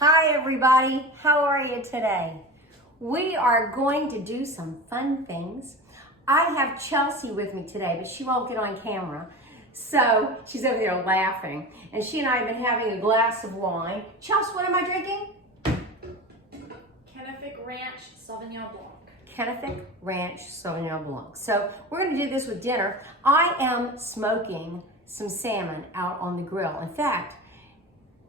Hi everybody, how are you today? We are going to do some fun things. I have Chelsea with me today, but she won't get on camera. So she's over there laughing. And she and I have been having a glass of wine. Chelsea, what am I drinking? Kennefic Ranch Sauvignon Blanc. Kennefic Ranch Sauvignon Blanc. So we're going to do this with dinner. I am smoking some salmon out on the grill. In fact,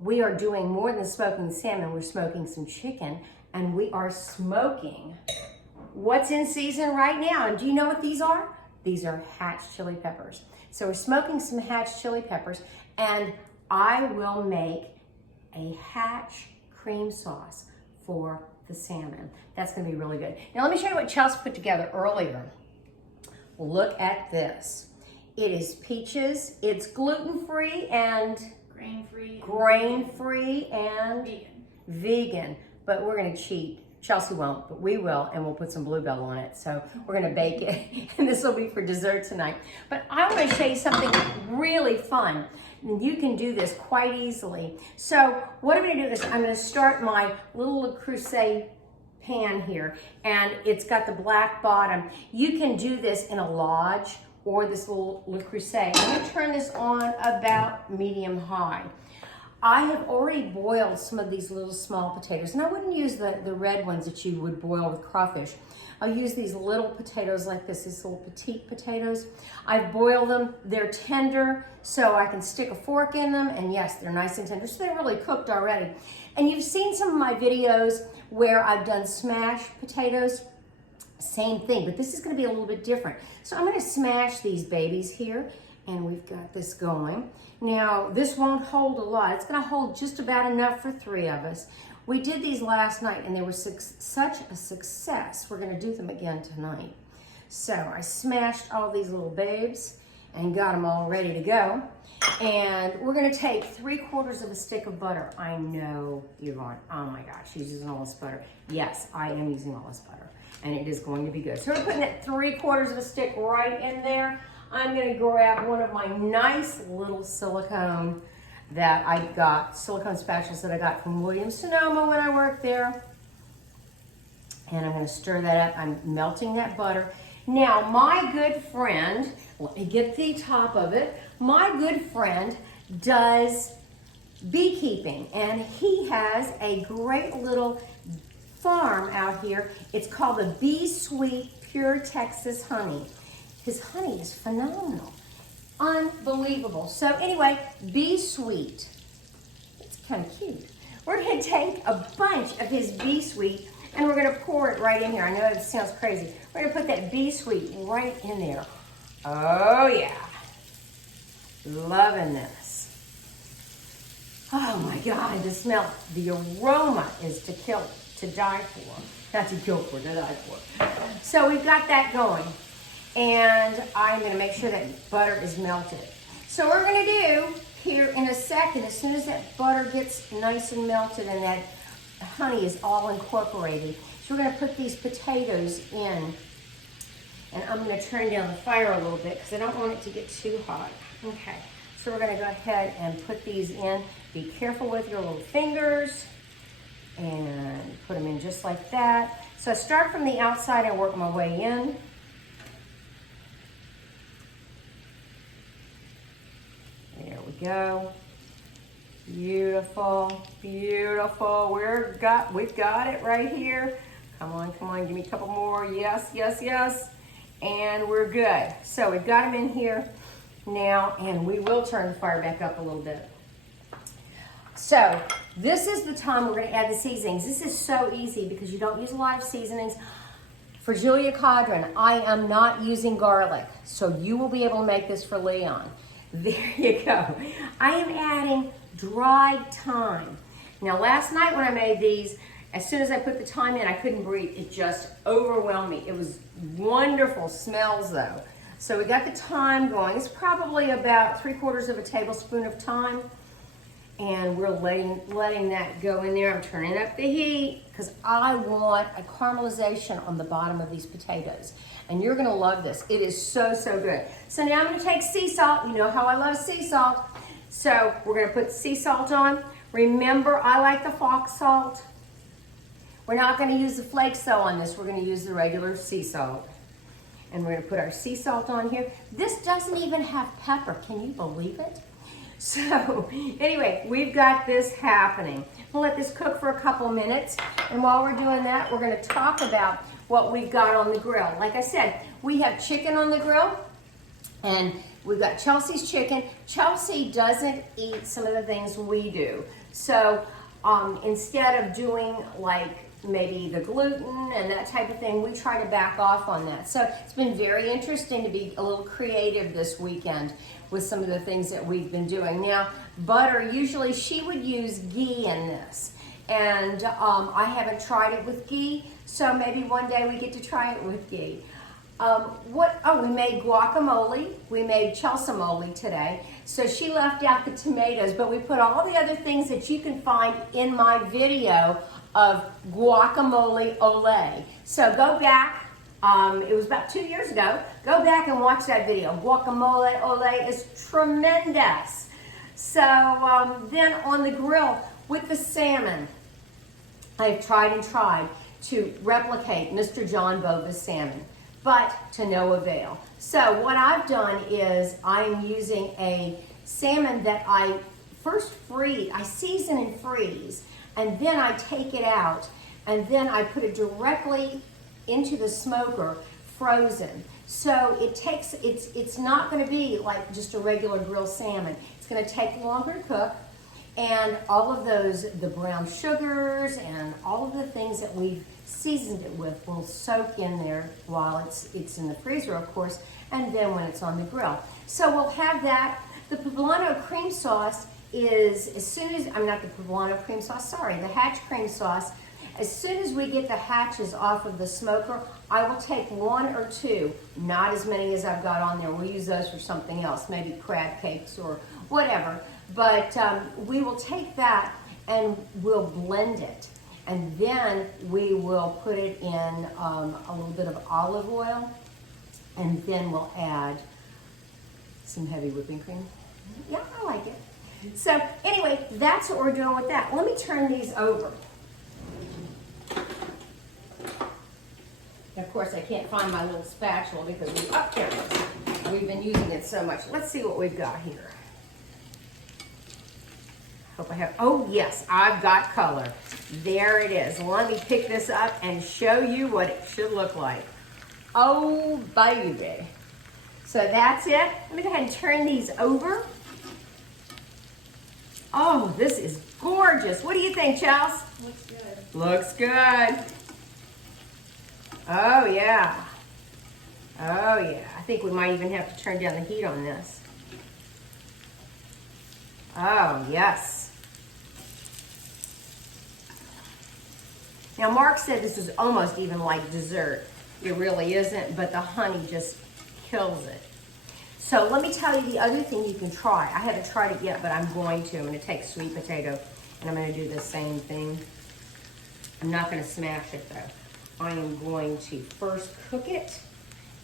we are doing more than smoking salmon. We're smoking some chicken, and we are smoking what's in season right now. And do you know what these are? These are hatch chili peppers. So we're smoking some hatch chili peppers, and I will make a hatch cream sauce for the salmon. That's gonna be really good. Now let me show you what Chelsea put together earlier. Look at this. It is peaches. It's gluten-free and grain-free and vegan. But we're gonna cheat. Chelsea won't, but we will, and we'll put some bluebell on it. So we're gonna bake it, and this will be for dessert tonight. But I wanna show you something really fun. And you can do this quite easily. So what I'm gonna do is I'm gonna start my little Le Creuset pan here, and it's got the black bottom. You can do this in a lodge or this little Le Creuset. I'm gonna turn this on about medium high. I have already boiled some of these little small potatoes, and I wouldn't use the red ones that you would boil with crawfish. I'll use these little potatoes like this, these little petite potatoes. I've boiled them, they're tender, so I can stick a fork in them, and yes, they're nice and tender, so they're really cooked already. And you've seen some of my videos where I've done smashed potatoes, same thing, but this is gonna be a little bit different. So I'm gonna smash these babies here, and we've got this going. Now, this won't hold a lot. It's gonna hold just about enough for 3 of us. We did these last night, and they were such a success. We're gonna do them again tonight. So I smashed all these little babes and got them all ready to go. And we're gonna take 3/4 of a stick of butter. I know you're going, oh my gosh, she's using all this butter. Yes, I am using all this butter, and it is going to be good. So we're putting that 3/4 of a stick right in there. I'm gonna grab one of my nice little silicone that I got, silicone spatulas that I got from Williams-Sonoma when I worked there. And I'm gonna stir that up. I'm melting that butter. Now, my good friend, let me get the top of it. My good friend does beekeeping, and he has a great little farm out here. It's called the Bee Sweet Pure Texas Honey. His honey is phenomenal, unbelievable. So anyway, Bee Sweet, it's kind of cute. We're gonna take a bunch of his Bee Sweet, and we're gonna pour it right in here. I know it sounds crazy. We're gonna put that Bee Sweet right in there. Oh yeah, loving this. Oh my God, the smell, the aroma is to die for. Not to kill for, to die for. So we've got that going. And I'm gonna make sure that butter is melted. So what we're gonna do here in a second, as soon as that butter gets nice and melted and that honey is all incorporated, so we're gonna put these potatoes in. And I'm gonna turn down the fire a little bit because I don't want it to get too hot. Okay, so we're gonna go ahead and put these in. Be careful with your little fingers and put them in just like that. So I start from the outside and work my way in. There we go. Beautiful, beautiful. We've got it right here. Come on, give me a couple more. Yes, yes, yes. And we're good. So we've got them in here now, and we will turn the fire back up a little bit. So this is the time we're gonna add the seasonings. This is so easy because you don't use a lot of seasonings. For Julia Cadron, I am not using garlic, so you will be able to make this for Leon. There you go. I am adding dried thyme. Now last night when I made these, as soon as I put the thyme in, I couldn't breathe. It just overwhelmed me. It was wonderful smells though. So we got the thyme going. It's probably about 3/4 of a tablespoon of thyme. And we're letting that go in there. I'm turning up the heat because I want a caramelization on the bottom of these potatoes. And you're gonna love this. It is so, so good. So now I'm gonna take sea salt. You know how I love sea salt. So we're gonna put sea salt on. Remember, I like the fox salt. We're not gonna use the flakes though on this. We're gonna use the regular sea salt. And we're gonna put our sea salt on here. This doesn't even have pepper. Can you believe it? So anyway, we've got this happening. We'll let this cook for a couple minutes. And while we're doing that, we're gonna talk about what we've got on the grill. Like I said, we have chicken on the grill and we've got Chelsea's chicken. Chelsea doesn't eat some of the things we do. So instead of doing like maybe the gluten and that type of thing, we try to back off on that. So it's been very interesting to be a little creative this weekend with some of the things that we've been doing. Now, butter, usually she would use ghee in this. And I haven't tried it with ghee, so maybe one day we get to try it with ghee. We made guacamole. We made Chelsea today. So she left out the tomatoes, but we put all the other things that you can find in my video of guacamole ole. So go back, it was about 2 years ago. Go back and watch that video. Guacamole ole is tremendous. So then on the grill with the salmon, I've tried and tried to replicate Mr. John Bova's salmon, but to no avail. So what I've done is I'm using a salmon that I first freeze, I season and freeze, and then I take it out, and then I put it directly into the smoker, frozen. So it's not gonna be like just a regular grilled salmon. It's gonna take longer to cook, and all of the brown sugars and all of the things that we've seasoned it with will soak in there while it's in the freezer, of course, and then when it's on the grill. So we'll have that. The poblano cream sauce is the hatch cream sauce. As soon as we get the hatches off of the smoker, I will take 1 or 2, not as many as I've got on there. We'll use those for something else, maybe crab cakes or whatever. But we will take that and we'll blend it. And then we will put it in a little bit of olive oil, and then we'll add some heavy whipping cream. Yeah, I like it. So anyway, that's what we're doing with that. Let me turn these over. And of course, I can't find my little spatula because there it is. We've been using it so much. Let's see what we've got here. Hope I have, oh yes, I've got color. There it is. Let me pick this up and show you what it should look like. Oh baby. So that's it. Let me go ahead and turn these over. Oh, this is gorgeous. What do you think, Chels? Looks good. Looks good. Oh yeah. Oh yeah. I think we might even have to turn down the heat on this. Oh yes. Now Mark said this is almost even like dessert. It really isn't, but the honey just kills it. So let me tell you the other thing you can try. I haven't tried it yet, but I'm going to. I'm going to take sweet potato and I'm going to do the same thing. I'm not going to smash it though. I am going to first cook it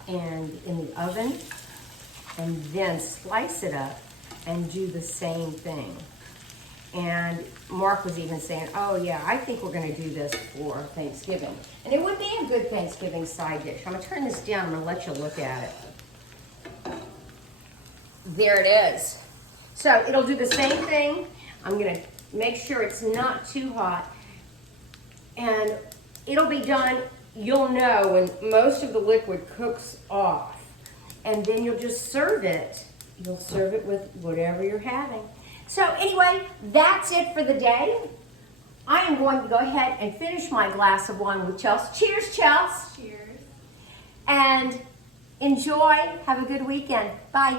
and in the oven and then slice it up and do the same thing. And Mark was even saying, oh yeah, I think we're gonna do this for Thanksgiving. And it would be a good Thanksgiving side dish. I'm gonna turn this down, I'm gonna let you look at it. There it is. So it'll do the same thing. I'm gonna make sure it's not too hot. And it'll be done, you'll know when most of the liquid cooks off. And then you'll just serve it. You'll serve it with whatever you're having. So anyway, that's it for the day. I am going to go ahead and finish my glass of wine with Chelsea. Cheers, Chelsea. Cheers. And enjoy. Have a good weekend. Bye.